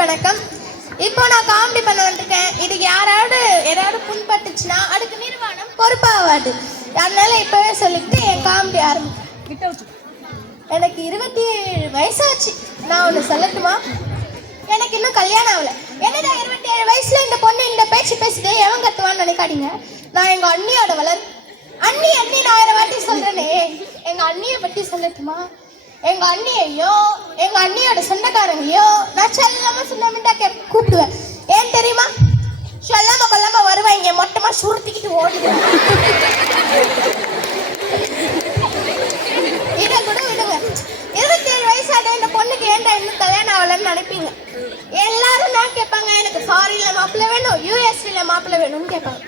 வணக்கம். இப்போ நான் காமெடி பண்ண வந்திருக்கேன். இதுக்கு யாராவது புண்பட்டுச்சுன்னா அதுக்கு நிறுவனம் பொறுப்பாகாது. அதனால இப்பவே சொல்லிட்டு என் காமெடி ஆரம்பிக்கிறேன். எனக்கு 27 வயசாச்சு. நான் ஒன்று சொல்லட்டுமா? எனக்கு இன்னும் கல்யாணம் ஆகல. என்னடா 27 வயசுல இந்த பொண்ணு இந்த பேச்சு பேசிட்டு எவன் கத்துவான்னு நினைக்காதீங்க. நான் எங்க அண்ணியோட அண்ணி நான் 1000 வாட்டி சொல்றேனே. எங்க அண்ணியை பத்தி சொல்லட்டுமா? எங்க அண்ணியையோ எங்க அண்ணியோட சொந்தக்காரங்களையோ நான் செல்லாம சொல்லாமட்டா கூப்பிடுவேன். ஏன் தெரியுமா? சொல்லாம கொல்லாம வருவாங்க, மொத்தமா சுருத்திக்கிட்டு ஓடிடுவேன். இதை கூட விடுங்க. 27 வயசாக இந்த பொண்ணுக்கு ஏன்டா இன்னும் கல்யாணம் ஆகலன்னு நினைப்பீங்க. எல்லாரும் நான் கேட்பாங்க, எனக்கு ஃபாரின்ல மாப்பிள்ளை வேணும், யூஎஸ்ல மாப்பிள்ளை வேணும்னு கேட்பாங்க.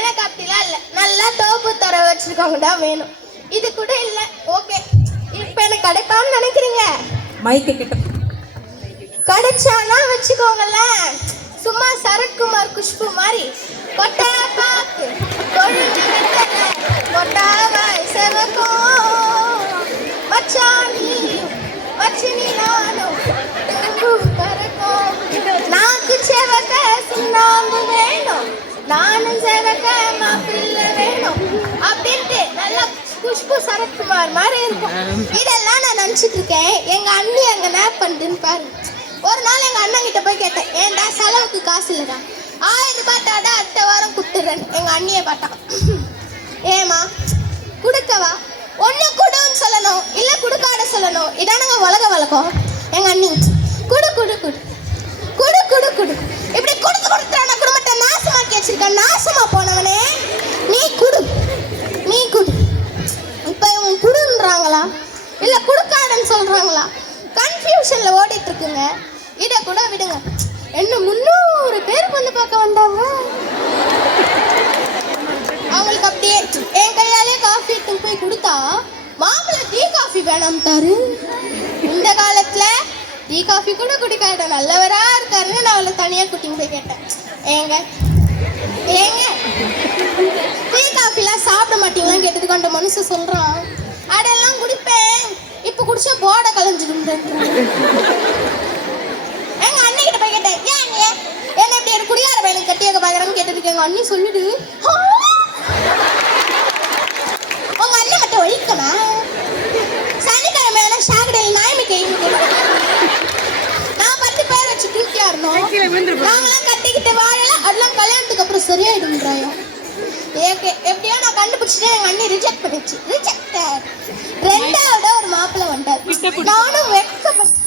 எனக்கு அப்படிலாம் இல்லை, நல்லா தோப்பு தர வச்சிருக்காங்கடா வேணும். இது கூட இல்லை. ஓகே, இப்ப எனக்கு கிடைப்பான்னு நினைக்கிறீங்க? மைக்கு கிட்ட கிடைச்சானா வச்சுக்கோங்கல்ல. சும்மா சரத்குமார் குஷ்பு மாதிரி கொட்டா பாக்கு கொட்டாவாய் செவக்கும் மச்சானி மச்சினி நானும் பறக்கும். நாக்கு செவக்க சுண்ணாம்பு வேணும், நானும் செவக்க மாப்பிள்ளை வேணும் அப்படின்ட்டு நல்லா குஷ்பு சரத்குமார் மாதிரி இருக்கும். இதெல்லாம் நான் நினச்சிட்டு இருக்கேன். எங்க அண்ணி அங்க நேப் பண்ணுதுன்னு பாரு. ஒரு நாள் எங்க அண்ணன் கிட்ட போய் கேட்டேன், ஏன்டா செலவுக்கு காசு இல்லைடா, 1000 ரூபாய் தாடா, அடுத்த வாரம் கொடுத்துறேன். எங்க அண்ணியை பார்த்தா, ஏமா கொடுக்கவா? ஒண்ணு கொடுன்னு சொல்லணும், இல்ல கொடுக்காட சொல்லணும். இதானுங்க உலக வழக்கம். எங்க அண்ணி குடு குடு குடு குடு குடு குடு இப்படி கொடுத்துறான குடும்பத்தை நாசமாக்கி வச்சிருக்க. நாசமா போனவனே, நீ குடு நீ குடு. இப்ப இவங்க குடுன்றாங்களா இல்ல குடுக்காடன்னு சொல்றாங்களா? கன்ஃபியூஷன்ல ஓடிட்டு இருக்குங்க. இதை கூட விடுங்க. என்ன 300 பேர் பொண்ணு பார்க்க வந்தாங்க. அவங்களுக்கு அப்படியே என் கையாலே காஃபி எடுத்து போய் கொடுத்தா மாப்பிள்ளை டீ காஃபி வேணாம்ட்டாரு. இந்த காலத்துல டீ காஃபி கூட குடிக்காத நல்லவரா இருக்காருன்னு நான் அவளை தனியா கூட்டின்னு போய் கேட்டேன், ஏங்க டீ காஃபிலாம் சாப்பிட மாட்டீங்களான்னு கேட்டதுக்கு அந்த மனுஷன் சொல்றான், அதெல்லாம் குடிப்பேன், இப்ப குடிச்சா போட கலைஞ்சிடும். எங்க அண்ணி கிட்ட போய் கேட்டேன், ஏன் என்ன இப்படி ஒரு குடியார பையனுக்கு கட்டி வைக்க பாக்குறான்னு கேட்டதுக்கு எங்க அண்ணி சொல்லிடு, உங்க அண்ணன் மட்டும் ஒழிக்கமா சனிக்கிழமையான சாக்கடையில் நாய்மை கைமுக்கு நான் 10 பேர் வச்சு தூக்கியா இருந்தோம். நாங்களாம் கட்டிக்கிட்டு வாழல, அதெல்லாம் கல்யாணத்துக்கு அப்புறம் சரியாயிடும்ன்றாயோ. எப்படியோ நான் கண்டுபிடிச்சிட்டு எங்க அண்ணி ரிஜெக்ட் பண்ணிச்சு. ரிஜெக்டட். ரெண்டாவது ஒரு மாப்பிள்ளை வந்தார். நானும் வெட்கப்பட்டு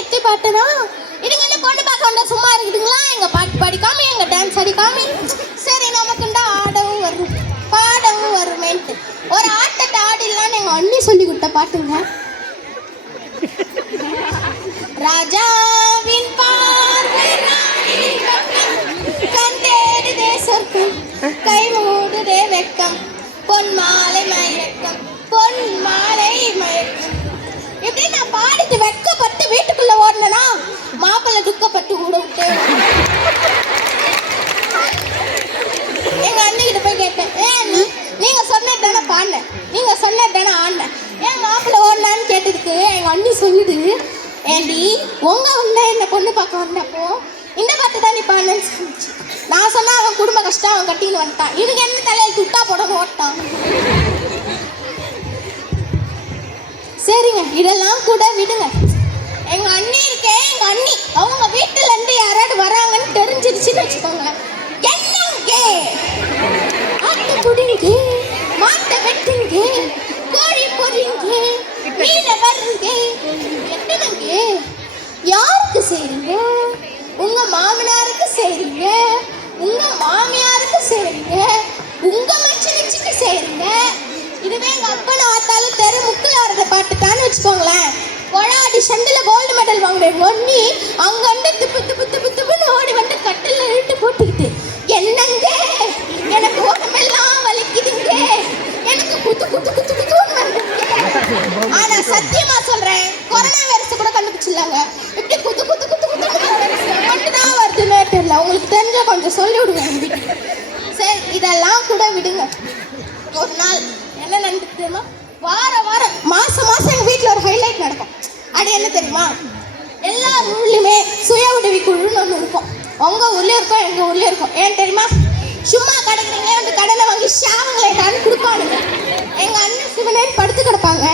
எத்தி பாட்டுனா இதுங்க என்ன பொண்ணு பார்க்க வந்தா சும்மா இருக்குதுங்களா? எங்க பாட்டு பாடிக்காம எங்க டான்ஸ் அடிக்காம சரி நமக்குண்டா ஆடவும் வரும் பாடவும் வருமேன்ட்டு ஒரு ஆட்டத்தை ஆடிடலான்னு எங்க அண்ணி சொல்லி கொடுத்த பாட்டுங்க. ராஜாவின் பார்வை கண் தேடுதே சொர்க்கம், கை மூடுதே வெட்கம், பொன் மாலை மயக்கம், பொன் மாலை மயக்கம். இப்படி நான் பாடிட்டு வெட்கப்பட்டு வீட்டுக்குள்ள ஓடனா மாப்பிள்ளை துக்கப்பட்டு கூட விட்டேன். எங்க அண்ணிக்கிட்ட போய் கேட்டேன், ஏன் நீங்க சொன்னது தானே பாடினேன், நீங்க சொன்னது தானே ஆடினேன், ஏன் மாப்பிள்ளை ஓடனான்னு கேட்டதுக்கு எங்க அண்ணி சொல்லிடு, ஏண்டி உங்க உன்ன என்ன பொண்ணு பார்க்க வந்தப்போ இந்த பாட்டு தான் நீ பாடுன்னு சொல்லிச்சு. நான் சொன்னா அவன் குடும்ப கஷ்டம் அவன் கட்டின்னு வந்துட்டான், இவங்க என்ன தலையை துட்டா போடணும் ஓட்டான். சரிங்க, இதெல்லாம் கூட விடுங்க. எங்க அண்ணி இருக்கே, எங்க அண்ணி அவங்க வீட்டுல இருந்து யாராவது வராங்கன்னு தெரிஞ்சிருச்சுன்னு வச்சுக்கோங்க, என்னங்க ஆட்டு புடிங்க, மாட்டை வெட்டுங்க, கோழி பொறிங்க, மீனை வர்றீங்க, என்னங்க யாருக்கு செய்றீங்க? உங்க மாமனாருக்கு செய்றீங்க, உங்க மாமியாருக்கு செய்றீங்க, உங்க மச்சனிச்சுக்கு செய்றீங்க. இதுவே எங்க அப்பா ஆத்தாலும் தெரு முக்கில் ஆடுற பாட்டுட்டான்னு வச்சுக்கோங்களேன், கொழாடி சண்டில் கோல்டு மெடல் வாங்குறேன் ஒன்னி அங்க வந்து திப்பு திப்பு திப்பு திப்புன்னு ஓடி வந்து கட்டில் இழுட்டு போட்டுக்கிட்டு, என்னங்க எனக்கு உடம்பெல்லாம் வலிக்குதுங்க, எனக்கு குத்து குத்து குத்து குத்துன்னு வந்துங்க. ஆனா சத்தியமா சொல்றேன், கொரோனா வைரஸ் கூட கண்டுபிடிச்சிடலாங்க. இப்படி குத்து குத்து குத்து குத்து மட்டும்தான் வருதுன்னே தெரியல. உங்களுக்கு தெரிஞ்ச கொஞ்சம் சொல்லி விடுங்க. சரி, இதெல்லாம் கூட விடுங்க. ஒரு நாள் என்ன நடந்துச்சு தெரியுமா? வாரம் மாசம் எங்கள் வீட்டில் ஒரு ஹைலைட் நடக்கும். அது என்ன தெரியுமா? எல்லா ஊர்லேயுமே சுய உதவி குழுன்னு ஒன்று இருக்கும். உங்கள் ஊர்லேயும் இருக்கும், எங்கள் ஊர்லேயும் இருக்கும். ஏன் தெரியுமா? சும்மா கிடைக்கிறீங்களே வந்து கடனை வாங்கி ஷாவங்களை தான் கொடுப்பானுங்க. எங்கள் அண்ணன் சிவனே படுத்து கிடப்பாங்க.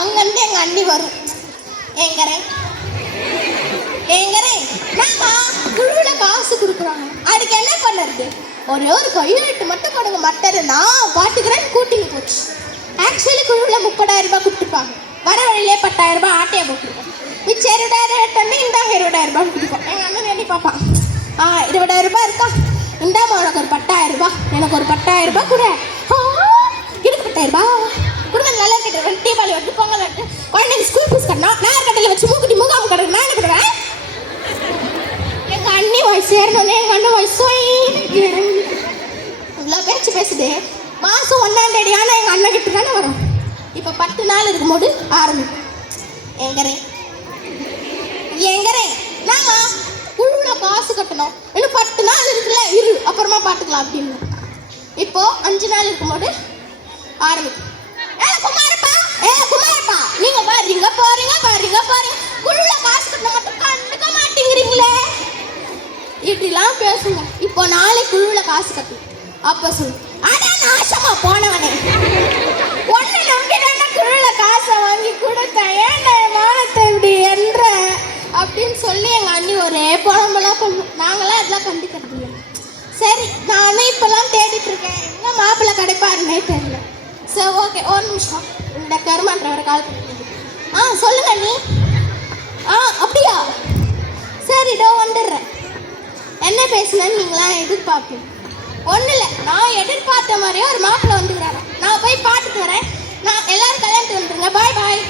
அங்கேருந்து எங்கள் அண்ணி வரும். ஏங்கரே நாமா குழுவில் காசு கொடுக்குறாங்க. அதுக்கு என்ன பண்ணுறது? ஒரே ஒரு கையெழுத்து மட்டும் கொடுங்க, மட்டது நான் பாட்டுக்கிறேன்னு கூட்டிங்க போச்சு. ஆக்சுவலி குழுவில் 30,000 ரூபாய் கொடுத்துருப்பாங்க. வர வழியிலே 10,000 ரூபாய் ஆட்டையை போட்டுருக்கோம். மிச்சம் 20,000 எடுத்தோன்னே இந்தாங்க 20,000 ரூபான்னு கொடுப்போம். எங்கள் அண்ணன் எண்ணி பார்ப்பான். 20,000 ரூபாய் இருக்கா, இந்தாமா உனக்கு ஒரு 10,000 ரூபாய், எனக்கு ஒரு 10,000 ரூபாய் கூட. எனக்கு 10,000 ரூபாய் கொடுங்க. நல்லா கேட்டு தீபாவளி வந்து பொங்கல் வந்து குழந்தைங்க ஸ்கூல் ஃபீஸ் கட்டணும். நான் கடையில் வச்சு மூக்குட்டி மூக்காம கடை நான் என்ன பண்ணுவேன்? எங்கள் அண்ணி வயசு ஏறணுன்னே எங்கள் அண்ணன் வயசு இவ்வளோ பேச்சு பேசுது. மாதம் 1ஆம் தேதி ஆனால் எங்கள் அண்ணன் கிட்ட தானே வரும். இப்போ 10 நாள் இருக்கும்போது ஆரம்பிக்கும். எங்கரே நாமா குழுவில் காசு கட்டணும், இன்னும் 10 நாள் இருக்குல்ல, இரு அப்புறமா பார்த்துக்கலாம் அப்படின்னு. இப்போ 5 நாள் இருக்கும்போது ஆரம்பிக்கும். குமாரப்பா நீங்க பாருங்க குழுவில் காசு கட்டணும் மட்டும் கண்டுக்க மாட்டேங்கிறீங்களே. இப்படிலாம் பேசுங்க. இப்போ நாளைக்கு குழுவில் காசு கட்டு. அப்போ சொல்லு, அதான் நாசமா போனவனே, ஒன்று நம்பிதானே குழுவில் காசை வாங்கி கொடுத்தேன், ஏன்டா மானத்தை இப்படி என்ற அப்படின்னு சொல்லி எங்கள் அண்ணி ஒரே புலம்பெல்லாம் பண்ணும். நாங்களாம் அதெல்லாம் கண்டுக்கிறது இல்லை. சரி, நானும் இப்போல்லாம் தேடிட்டு இருக்கேன், எங்கே மாப்பிள்ளை கிடைப்பாருன்னே தெரியல. சரி ஓகே, ஒரு நிமிஷம் இந்த கருமான்றவரை கால் பண்ணி. சொல்லுங்க நீ. அப்படியா? சரி இதோ வந்துடுறேன். என்ன பேசுனேன்னு நீங்களாம் எதிர்பார்ப்பீங்க. ஒன்றும் இல்லை, நான் எதிர்பார்த்த மாதிரியே ஒரு மாப்பிள்ளை வந்துக்கிறாரா. நான் போய் பார்த்துட்டு வரேன். நான் எல்லாரும் கல்யாணத்துக்கு வந்துடுங்க. பாய்.